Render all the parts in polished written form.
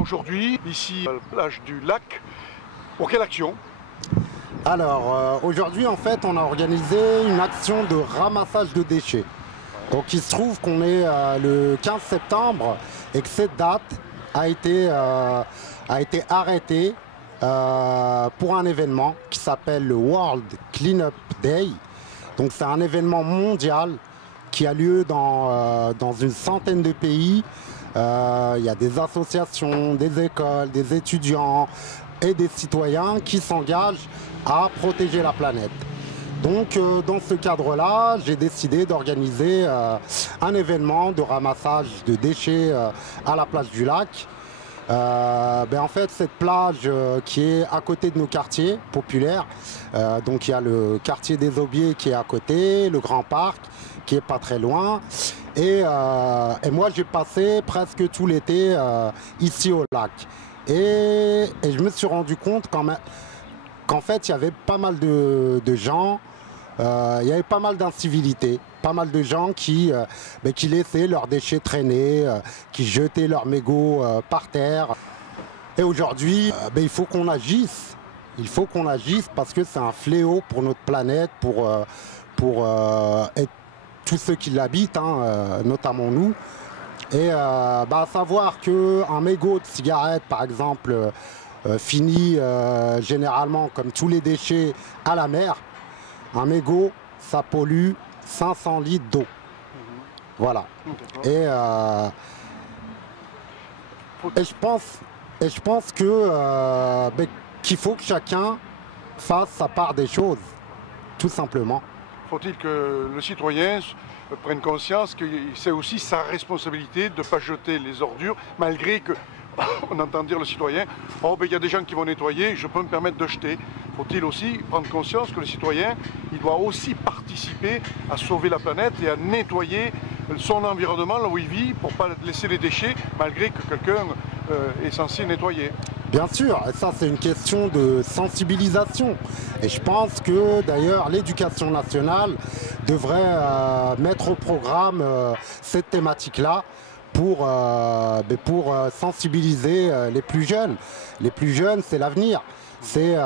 aujourd'hui, ici à la plage du lac. Pour quelle action? Alors, aujourd'hui, en fait, on a organisé une action de ramassage de déchets. Donc, il se trouve qu'on est le 15 septembre et que cette date a été arrêtée pour un événement qui s'appelle le World Cleanup Day. Donc, c'est un événement mondial qui a lieu dans une centaine de pays. Il y a des associations, des écoles, des étudiants et des citoyens qui s'engagent à protéger la planète. Donc dans ce cadre-là, j'ai décidé d'organiser un événement de ramassage de déchets à la plage du lac. En fait, cette plage qui est à côté de nos quartiers populaires, donc il y a le quartier des Aubiers qui est à côté, le Grand Parc qui est pas très loin. Et moi, j'ai passé presque tout l'été ici au lac. Et je me suis rendu compte qu'en fait, il y avait pas mal de gens, il y avait pas mal d'incivilités, pas mal de gens qui laissaient leurs déchets traîner, qui jetaient leurs mégots par terre. Et aujourd'hui, il faut qu'on agisse. Il faut qu'on agisse parce que c'est un fléau pour notre planète, pour tous ceux qui l'habitent, notamment nous. Et savoir qu'un mégot de cigarette, par exemple, finit généralement, comme tous les déchets, à la mer. Un mégot, ça pollue 500 litres d'eau. Voilà. Et je pense qu'il faut que chacun fasse sa part des choses, tout simplement. Faut-il que le citoyen prenne conscience que c'est aussi sa responsabilité de ne pas jeter les ordures, malgré que on entend dire le citoyen, oh il y a des gens qui vont nettoyer, je peux me permettre de jeter. Faut-il aussi prendre conscience que le citoyen, il doit aussi participer à sauver la planète et à nettoyer son environnement là où il vit pour ne pas laisser les déchets, malgré que quelqu'un est censé nettoyer. Bien sûr, ça c'est une question de sensibilisation. Et je pense que d'ailleurs l'éducation nationale devrait mettre au programme cette thématique-là pour sensibiliser les plus jeunes. Les plus jeunes, c'est l'avenir, c'est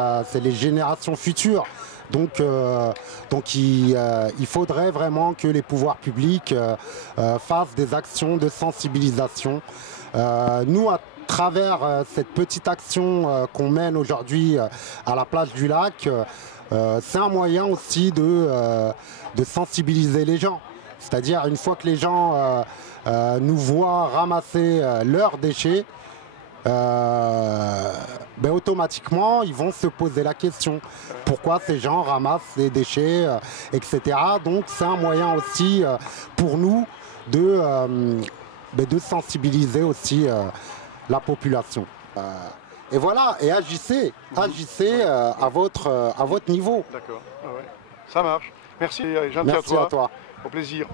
les générations futures. Donc il faudrait vraiment que les pouvoirs publics fassent des actions de sensibilisation. Nous, à travers cette petite action qu'on mène aujourd'hui à la plage du lac, c'est un moyen aussi de sensibiliser les gens. C'est-à-dire une fois que les gens nous voient ramasser leurs déchets, automatiquement ils vont se poser la question pourquoi ces gens ramassent les déchets, etc. Donc c'est un moyen aussi pour nous de sensibiliser aussi la population. Et voilà, et agissez à votre niveau. D'accord, ah ouais. Ça marche. Merci, gentil Merci à toi. À toi. Au plaisir.